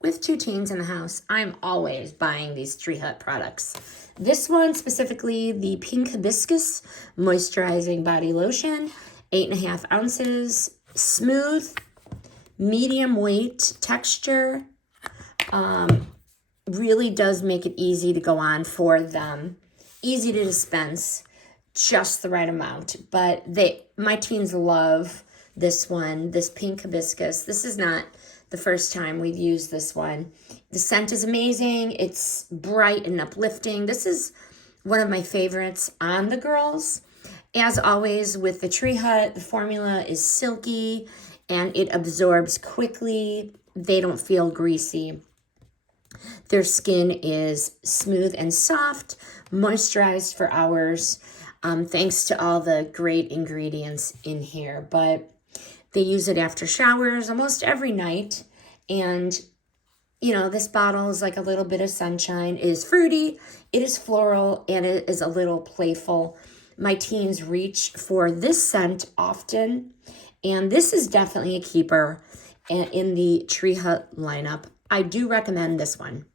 With 2 teens in the house, I'm always buying these Tree Hut products. This one specifically, the Pink Hibiscus Moisturizing Body Lotion, 8.5 ounces, smooth, medium weight texture. Really does make it easy to go on for them. Easy to dispense, just the right amount. But my teens love this one, this Pink Hibiscus. This is not the first time we've used this one. The scent is amazing. It's bright and uplifting. This is one of my favorites on the girls. As always with the Tree Hut, the formula is silky and it absorbs quickly. They don't feel greasy. Their skin is smooth and soft, moisturized for hours, thanks to all the great ingredients in here. But they use it after showers almost every night. And, you know, this bottle is like a little bit of sunshine. It is fruity, it is floral, and it is a little playful. My teens reach for this scent often. And this is definitely a keeper in the Tree Hut lineup. I do recommend this one.